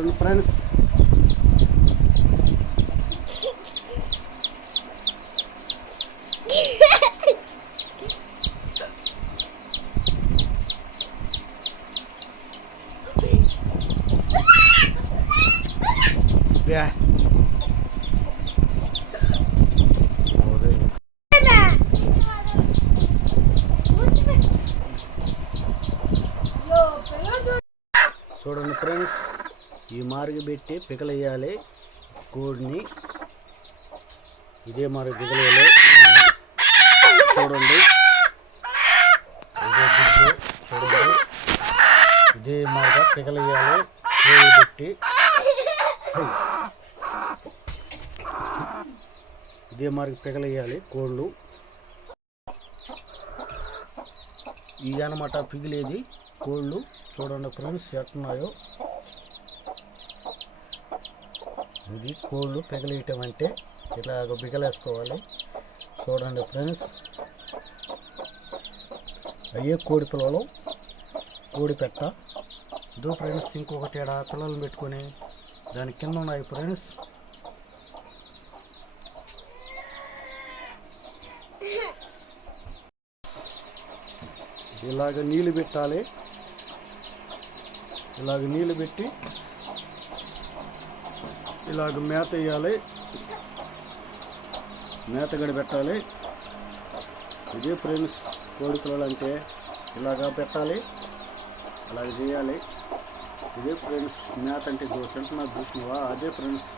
చూడండి ఫ్రెండ్స్, చూడండి ఫ్రెండ్స్, ఈ మార్గం పెట్టి పికలేయాలి కోడిని. ఇదే మార్గం పికలేయాలి. చూడండి, చూడండి, ఇదే మార్గం పికలేయాలి కోడి పెట్టి. ఇదే మార్గం పిగలేయాలి కోళ్ళు. ఇది అనమాట పిగిలేది కోళ్ళు. చూడండి ఫ్రెండ్స్ ఎట్టున్నాయో. ఇది కోళ్ళు పిగలేయటం అంటే ఇలాగ బిగలేసుకోవాలి. చూడండి ఫ్రెండ్స్, అయ్యే కోడి పిల్లలు, కోడి పెట్ట. ఇదో ఫ్రెండ్స్ ఇంకొకటి ఏడా పిల్లలను పెట్టుకొని దాని కింద ఉన్నాయి ఫ్రెండ్స్. ఇలాగ నీళ్ళు పెట్టాలి. ఇలాగ నీళ్ళు పెట్టి ఇలాగ మేత వేయాలి. మేత గడి పెట్టాలి. ఇదే ఫ్రెండ్స్ కోడి పిల్లలు అంటే ఇలాగ పెట్టాలి, అలాగ చేయాలి. ఇదే ఫ్రెండ్స్ మేత అంటే తింటున్నా చూసినవా? అదే ఫ్రెండ్స్